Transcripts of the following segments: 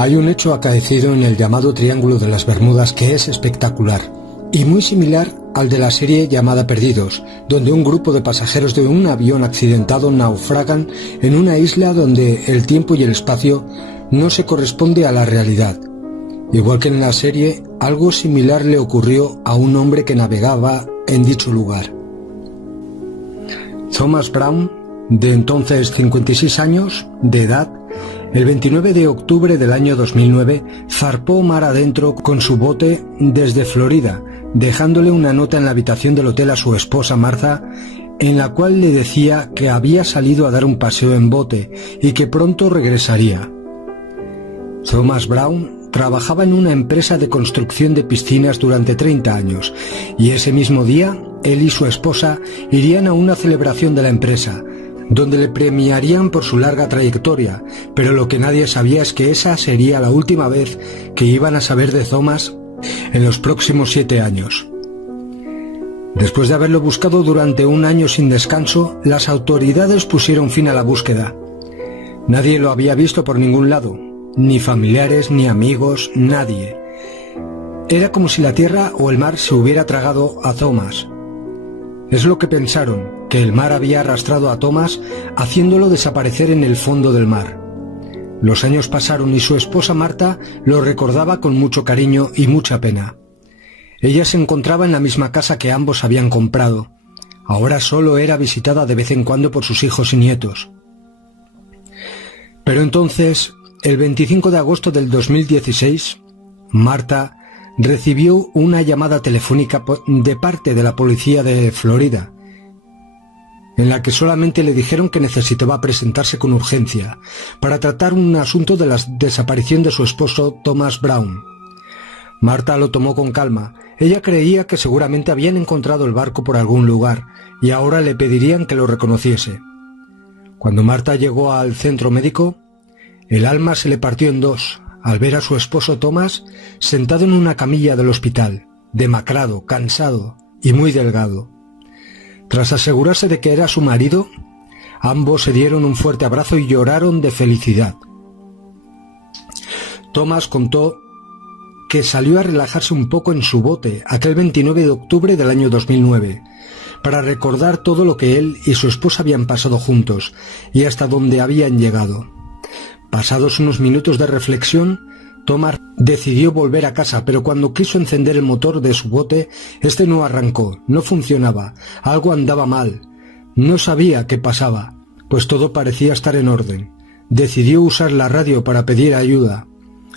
Hay un hecho acaecido en el llamado Triángulo de las Bermudas que es espectacular y muy similar al de la serie llamada Perdidos, donde un grupo de pasajeros de un avión accidentado naufragan en una isla donde el tiempo y el espacio no se corresponde a la realidad. Igual que en la serie, algo similar le ocurrió a un hombre que navegaba en dicho lugar. Thomas Brown, de entonces 56 años de edad, el 29 de octubre del año 2009 zarpó mar adentro con su bote desde Florida, dejándole una nota en la habitación del hotel a su esposa Martha, en la cual le decía que había salido a dar un paseo en bote y que pronto regresaría. Thomas Brown trabajaba en una empresa de construcción de piscinas durante 30 años y ese mismo día él y su esposa irían a una celebración de la empresa, donde le premiarían por su larga trayectoria, pero lo que nadie sabía es que esa sería la última vez que iban a saber de Thomas en los próximos 7 años. Después de haberlo buscado durante un año sin descanso, las autoridades pusieron fin a la búsqueda. Nadie lo había visto por ningún lado, ni familiares, ni amigos, nadie. Era como si la tierra o el mar se hubiera tragado a Thomas. Es lo que pensaron, que el mar había arrastrado a Thomas, haciéndolo desaparecer en el fondo del mar. Los años pasaron y su esposa Martha lo recordaba con mucho cariño y mucha pena. Ella se encontraba en la misma casa que ambos habían comprado. Ahora solo era visitada de vez en cuando por sus hijos y nietos. Pero entonces, el 25 de agosto del 2016, Martha recibió una llamada telefónica de parte de la policía de Florida, en la que solamente le dijeron que necesitaba presentarse con urgencia para tratar un asunto de la desaparición de su esposo Thomas Brown. Martha lo tomó con calma. Ella creía que seguramente habían encontrado el barco por algún lugar y ahora le pedirían que lo reconociese. Cuando Martha llegó al centro médico, el alma se le partió en dos al ver a su esposo Thomas sentado en una camilla del hospital, demacrado, cansado y muy delgado. Tras asegurarse de que era su marido, ambos se dieron un fuerte abrazo y lloraron de felicidad. Thomas contó que salió a relajarse un poco en su bote aquel 29 de octubre del año 2009, para recordar todo lo que él y su esposa habían pasado juntos y hasta dónde habían llegado. Pasados unos minutos de reflexión, Thomas decidió volver a casa, pero cuando quiso encender el motor de su bote, este no arrancó, no funcionaba, algo andaba mal. No sabía qué pasaba, pues todo parecía estar en orden. Decidió usar la radio para pedir ayuda,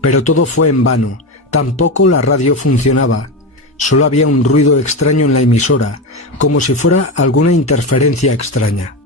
pero todo fue en vano, tampoco la radio funcionaba. Solo había un ruido extraño en la emisora, como si fuera alguna interferencia extraña.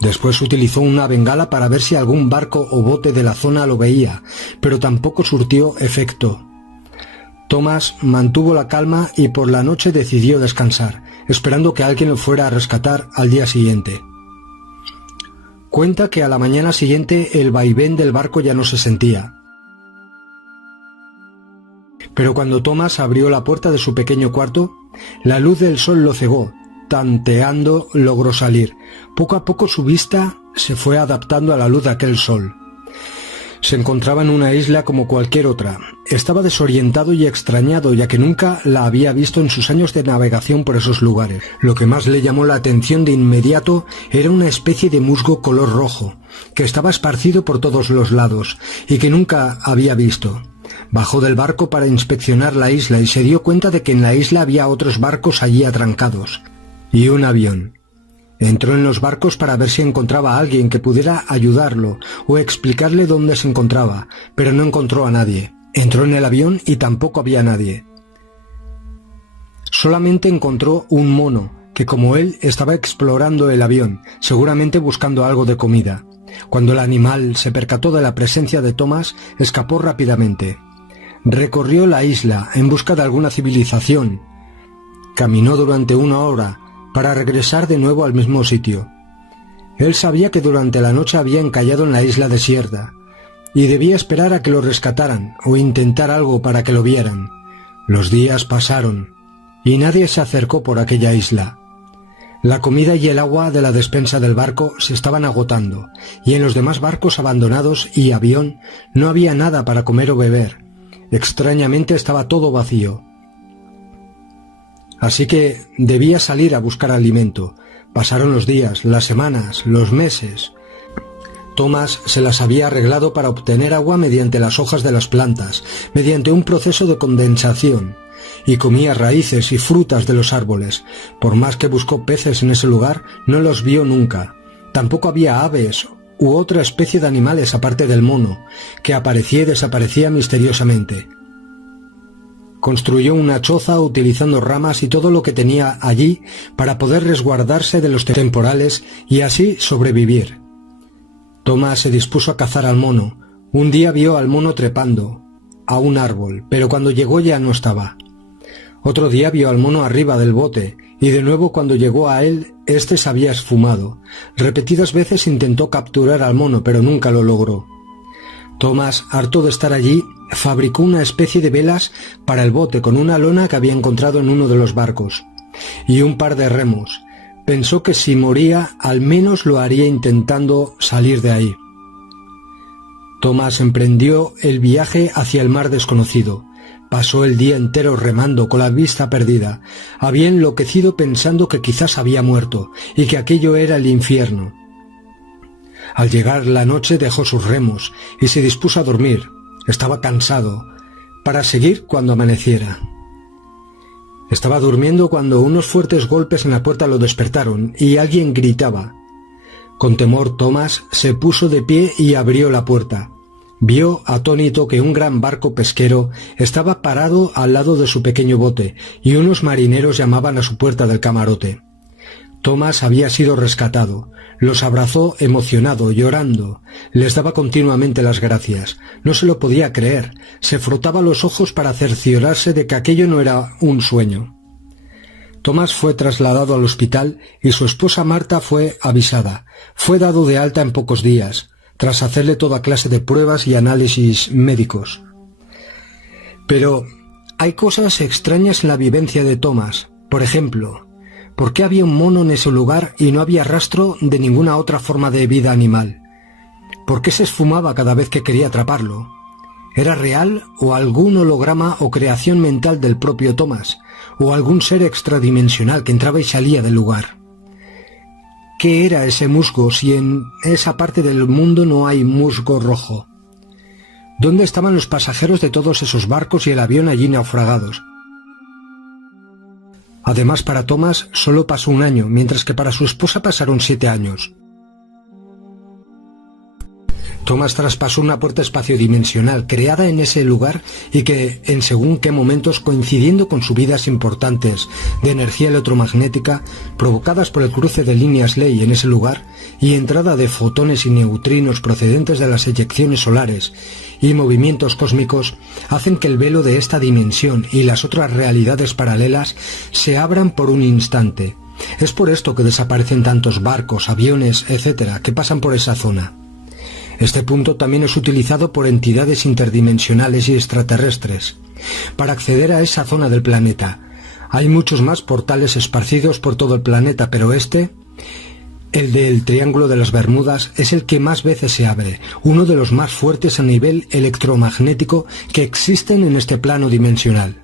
Después utilizó una bengala para ver si algún barco o bote de la zona lo veía, pero tampoco surtió efecto. Thomas mantuvo la calma y por la noche decidió descansar, esperando que alguien lo fuera a rescatar al día siguiente. Cuenta que a la mañana siguiente el vaivén del barco ya no se sentía. Pero cuando Thomas abrió la puerta de su pequeño cuarto, la luz del sol lo cegó. Tanteando logró salir. Poco a poco su vista se fue adaptando a la luz de aquel sol. Se encontraba en una isla como cualquier otra. Estaba desorientado y extrañado, ya que nunca la había visto en sus años de navegación por esos lugares. Lo que más le llamó la atención de inmediato era una especie de musgo color rojo, que estaba esparcido por todos los lados y que nunca había visto. Bajó del barco para inspeccionar la isla y se dio cuenta de que en la isla había otros barcos allí atrancados y un avión. Entró en los barcos para ver si encontraba a alguien que pudiera ayudarlo o explicarle dónde se encontraba, pero no encontró a nadie. Entró en el avión y tampoco había nadie. Solamente encontró un mono, que como él estaba explorando el avión, seguramente buscando algo de comida. Cuando el animal se percató de la presencia de Thomas, escapó rápidamente. Recorrió la isla en busca de alguna civilización. Caminó durante 1 hora, para regresar de nuevo al mismo sitio. Él sabía que durante la noche había encallado en la isla desierta y debía esperar a que lo rescataran o intentar algo para que lo vieran. Los días pasaron y nadie se acercó por aquella isla. La comida y el agua de la despensa del barco se estaban agotando, y en los demás barcos abandonados y avión no había nada para comer o beber. Extrañamente estaba todo vacío. Así que debía salir a buscar alimento. Pasaron los días, las semanas, los meses. Thomas se las había arreglado para obtener agua mediante las hojas de las plantas, mediante un proceso de condensación, y comía raíces y frutas de los árboles. Por más que buscó peces en ese lugar, no los vio nunca. Tampoco había aves u otra especie de animales aparte del mono, que aparecía y desaparecía misteriosamente. Construyó una choza utilizando ramas y todo lo que tenía allí para poder resguardarse de los temporales y así sobrevivir. Thomas se dispuso a cazar al mono. Un día vio al mono trepando a un árbol, pero cuando llegó ya no estaba. Otro día vio al mono arriba del bote, y de nuevo cuando llegó a él, éste se había esfumado. Repetidas veces intentó capturar al mono, pero nunca lo logró. Thomas, harto de estar allí, fabricó una especie de velas para el bote con una lona que había encontrado en uno de los barcos, y un par de remos. Pensó que si moría, al menos lo haría intentando salir de ahí. Thomas emprendió el viaje hacia el mar desconocido. Pasó el día entero remando con la vista perdida. Había enloquecido pensando que quizás había muerto y que aquello era el infierno. Al llegar la noche dejó sus remos y se dispuso a dormir. Estaba cansado, para seguir cuando amaneciera. Estaba durmiendo cuando unos fuertes golpes en la puerta lo despertaron y alguien gritaba. Con temor Thomas se puso de pie y abrió la puerta. Vio atónito que un gran barco pesquero estaba parado al lado de su pequeño bote y unos marineros llamaban a su puerta del camarote. Thomas había sido rescatado. Los abrazó emocionado, llorando. Les daba continuamente las gracias. No se lo podía creer. Se frotaba los ojos para cerciorarse de que aquello no era un sueño. Thomas fue trasladado al hospital y su esposa Marta fue avisada. Fue dado de alta en pocos días, tras hacerle toda clase de pruebas y análisis médicos. Pero hay cosas extrañas en la vivencia de Thomas. Por ejemplo, ¿por qué había un mono en ese lugar y no había rastro de ninguna otra forma de vida animal? ¿Por qué se esfumaba cada vez que quería atraparlo? ¿Era real o algún holograma o creación mental del propio Thomas? ¿O algún ser extradimensional que entraba y salía del lugar? ¿Qué era ese musgo si en esa parte del mundo no hay musgo rojo? ¿Dónde estaban los pasajeros de todos esos barcos y el avión allí naufragados? Además, para Thomas solo pasó un año, mientras que para su esposa pasaron 7 años. Thomas traspasó una puerta espaciodimensional creada en ese lugar y que, en según qué momentos, coincidiendo con subidas importantes de energía electromagnética provocadas por el cruce de líneas ley en ese lugar y entrada de fotones y neutrinos procedentes de las eyecciones solares y movimientos cósmicos, hacen que el velo de esta dimensión y las otras realidades paralelas se abran por un instante. Es por esto que desaparecen tantos barcos, aviones, etc., que pasan por esa zona. Este punto también es utilizado por entidades interdimensionales y extraterrestres para acceder a esa zona del planeta. Hay muchos más portales esparcidos por todo el planeta, pero este, el del Triángulo de las Bermudas, es el que más veces se abre, uno de los más fuertes a nivel electromagnético que existen en este plano dimensional.